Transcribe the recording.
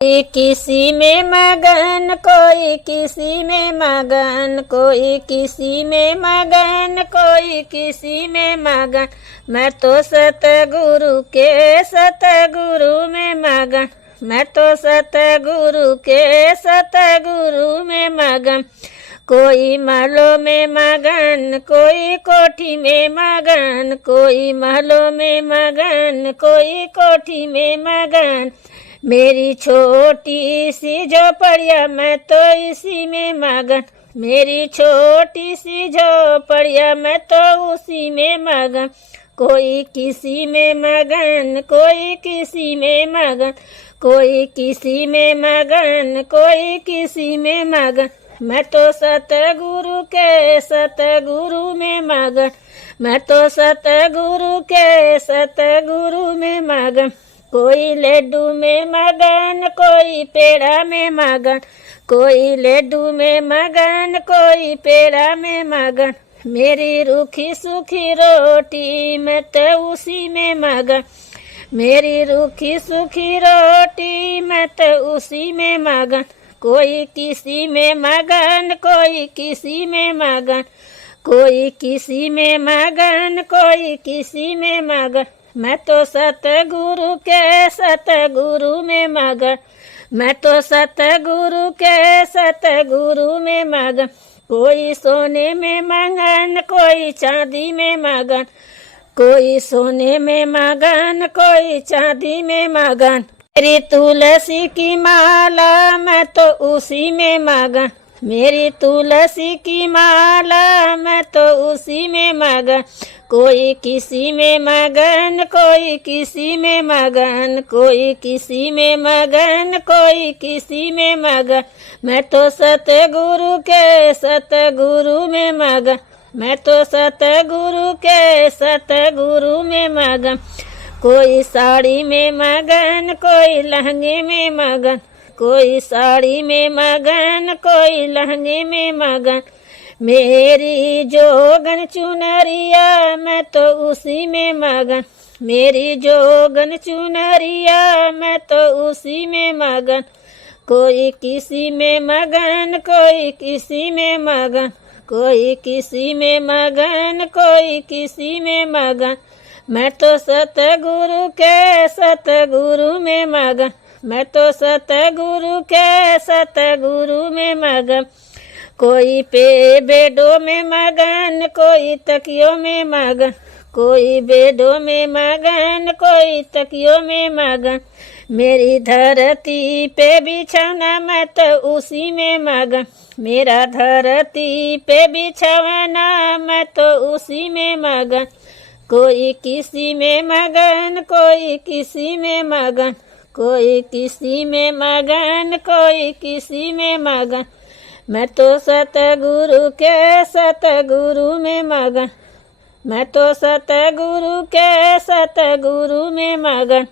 कोई किसी में मगन, कोई किसी में मगन, कोई किसी में मगन, कोई किसी में मगन। मैं तो सतगुरु के सतगुरु में मगन, मैं तो सतगुरु के सतगुरु में मगन। कोई महलों में मगन, कोई कोठी में मगन, कोई महलों में मगन, कोई कोठी में मगन। मेरी छोटी सी झोपड़िया मैं तो इसी में मगन, मेरी छोटी सी झोपड़िया मैं तो उसी में मगन। कोई किसी में मगन, कोई किसी में मगन, कोई किसी में मगन, कोई किसी में मगन। मैं तो सतगुरु के सतगुरु में मगन, मैं तो सतगुरु के सतगुरु में मगन। कोई लड्डू में मगन, कोई पेड़ा में मगन, कोई लड्डू में मगन, कोई पेड़ा में मगन। मेरी रूखी सूखी रोटी मैं तो उसी में मगन, मेरी रूखी सूखी रोटी मैं तो उसी में मगन। कोई किसी में मगन, कोई किसी में मगन, कोई किसी में मगन, कोई किसी में मगन। मैं तो सतगुरु के सतगुरु में मगन, मैं तो सतगुरु के सतगुरु में मगन। कोई सोने में मगन, कोई चांदी में मगन, कोई सोने में मगन, कोई चांदी में मगन। मेरी तुलसी की माला मैं तो उसी में मगन, मेरी तुलसी की माला मैं तो उसी में मगन। कोई किसी में मगन, कोई किसी में मगन, कोई किसी में मगन, कोई किसी में मगन। मैं तो सतगुरु के सतगुरु में मगन, मैं तो सतगुरु के सतगुरु में मगन। कोई साड़ी में मगन, कोई लहंगे में मगन, कोई साड़ी में मगन, कोई लहंगे में मगन। मेरी जोगन चुनरिया मैं तो उसी में मगन, मेरी जोगन चुनरिया मैं तो उसी में मगन। कोई किसी में मगन, कोई किसी में मगन, कोई किसी में मगन, कोई किसी में मगन। मैं तो सतगुरु के सतगुरु में मगन, मैं तो सतगुरु के सतगुरु में मगन। कोई पे बेडों में मगन, कोई तकियों में मगन, कोई बेडों में मगन, कोई तकियों में मगन। मेरी धरती पे बिछौना मैं तो उसी में मगन, मेरा धरती पे बिछौना मैं तो उसी में मगन। कोई किसी में मगन, कोई किसी में मगन, कोई किसी में मगन, कोई किसी में मगन। मैं तो सतगुरु के सतगुरु में मगन, मैं तो सतगुरु के सतगुरु में मगन।